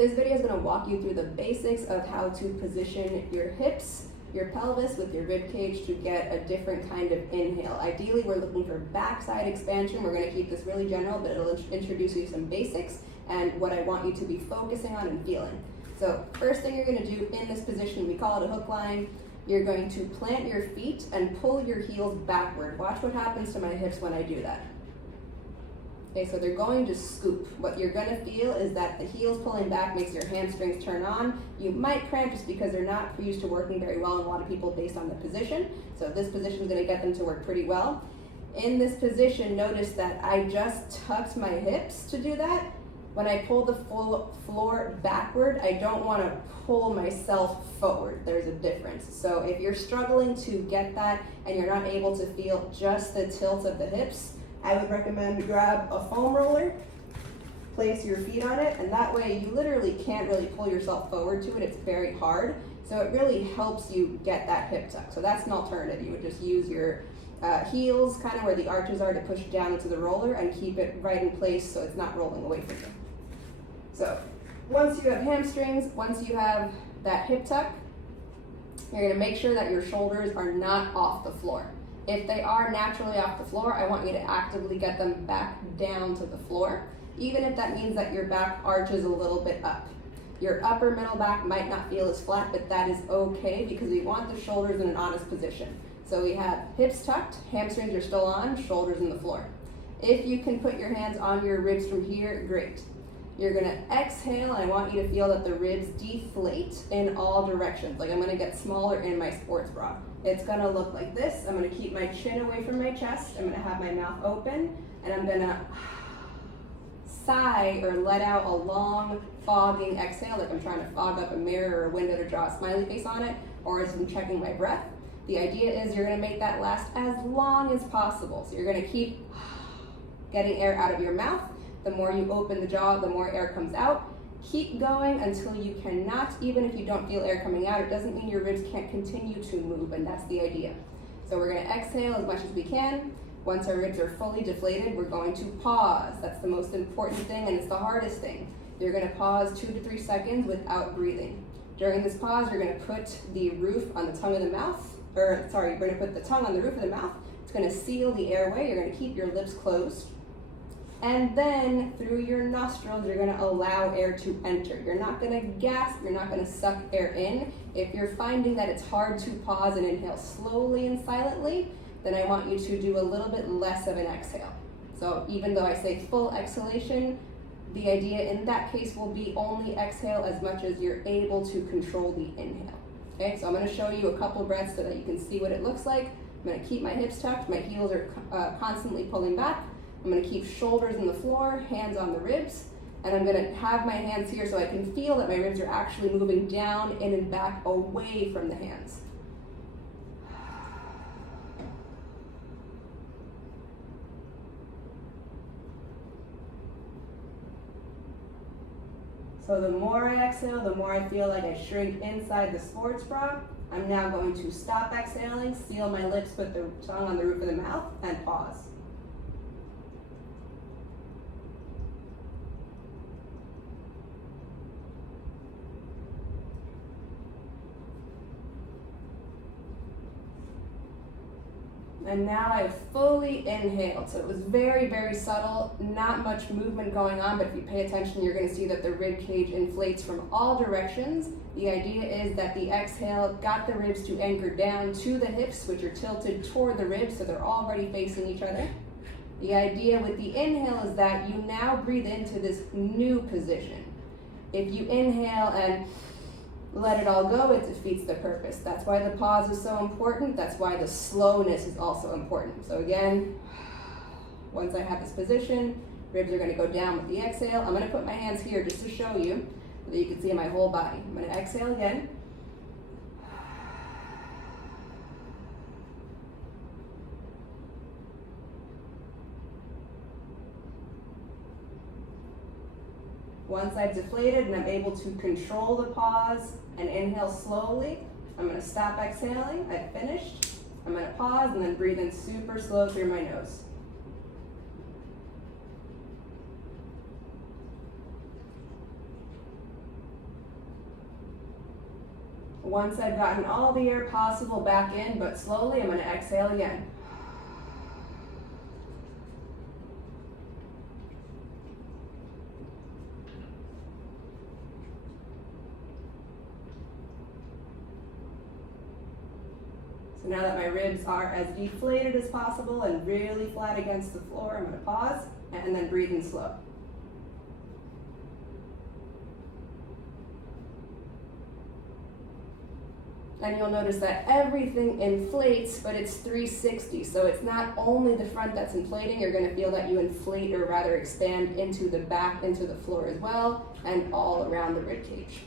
this video is going to walk you through the basics of how to position your hips, your pelvis with your rib cage to get a different kind of inhale. Ideally, we're looking for backside expansion. We're going to keep this really general, but it'll introduce you to some basics and what I want you to be focusing on and feeling. So first thing you're going to do in this position, we call it a hook line. You're going to plant your feet and pull your heels backward. Watch what happens to my hips when I do that. Okay, so they're going to scoop. What you're going to feel is that the heels pulling back makes your hamstrings turn on. You might cramp just because they're not used to working very well in a lot of people based on the position. So this position is going to get them to work pretty well. In this position, notice that I just tucked my hips to do that. When I pull the full floor backward, I don't want to pull myself forward. There's a difference. So if you're struggling to get that and you're not able to feel just the tilt of the hips, I would recommend grab a foam roller, place your feet on it, and that way you literally can't really pull yourself forward to it. It's very hard. So it really helps you get that hip tuck. So that's an alternative. You would just use your heels kind of where the arches are to push down into the roller and keep it right in place so it's not rolling away from you. So once you have hamstrings, once you have that hip tuck, you're going to make sure that your shoulders are not off the floor. If they are naturally off the floor, I want you to actively get them back down to the floor, even if that means that your back arches a little bit up. Your upper middle back might not feel as flat, but that is okay because we want the shoulders in an honest position. So we have hips tucked, hamstrings are still on, shoulders in the floor. If you can put your hands on your ribs from here, great. You're gonna exhale, and I want you to feel that the ribs deflate in all directions. Like I'm gonna get smaller in my sports bra. It's gonna look like this. I'm gonna keep my chin away from my chest. I'm gonna have my mouth open, and I'm gonna sigh or let out a long fogging exhale, like I'm trying to fog up a mirror or a window to draw a smiley face on it, or as I'm checking my breath. The idea is you're gonna make that last as long as possible. So you're gonna keep getting air out of your mouth. The more you open the jaw, the more air comes out. Keep going until you cannot. Even if you don't feel air coming out, it doesn't mean your ribs can't continue to move, and that's the idea. So we're gonna exhale as much as we can. Once our ribs are fully deflated, we're going to pause. That's the most important thing, and it's the hardest thing. You're gonna pause 2 to 3 seconds without breathing. During this pause, you're gonna put the roof on the tongue of the mouth, you're gonna put the tongue on the roof of the mouth. It's gonna seal the airway. You're gonna keep your lips closed. And then through your nostrils, you're gonna allow air to enter. You're not gonna gasp, you're not gonna suck air in. If you're finding that it's hard to pause and inhale slowly and silently, then I want you to do a little bit less of an exhale. So even though I say full exhalation, the idea in that case will be only exhale as much as you're able to control the inhale. Okay, so I'm gonna show you a couple breaths so that you can see what it looks like. I'm gonna keep my hips tucked, my heels are constantly pulling back. I'm gonna keep shoulders in the floor, hands on the ribs, and I'm gonna have my hands here so I can feel that my ribs are actually moving down, in and back, away from the hands. So the more I exhale, the more I feel like I shrink inside the sports bra. I'm now going to stop exhaling, seal my lips, put the tongue on the roof of the mouth, and pause. And now I've fully inhaled. So it was very, very subtle, not much movement going on, but if you pay attention, you're gonna see that the rib cage inflates from all directions. The idea is that the exhale got the ribs to anchor down to the hips, which are tilted toward the ribs, so they're already facing each other. The idea with the inhale is that you now breathe into this new position. If you inhale and let it all go, it defeats the purpose. That's why the pause is so important. That's why the slowness is also important. So again, once I have this position, ribs are gonna go down with the exhale. I'm gonna put my hands here just to show you so that you can see my whole body. I'm gonna exhale again. Once I've deflated and I'm able to control the pause and inhale slowly, I'm gonna stop exhaling. I've finished. I'm gonna pause and then breathe in super slow through my nose. Once I've gotten all the air possible back in, but slowly, I'm going to exhale again. So now that my ribs are as deflated as possible and really flat against the floor, I'm going to pause and then breathe in slow. And you'll notice that everything inflates, but it's 360. So it's not only the front that's inflating, you're going to feel that you inflate or rather expand into the back, into the floor as well, and all around the rib cage.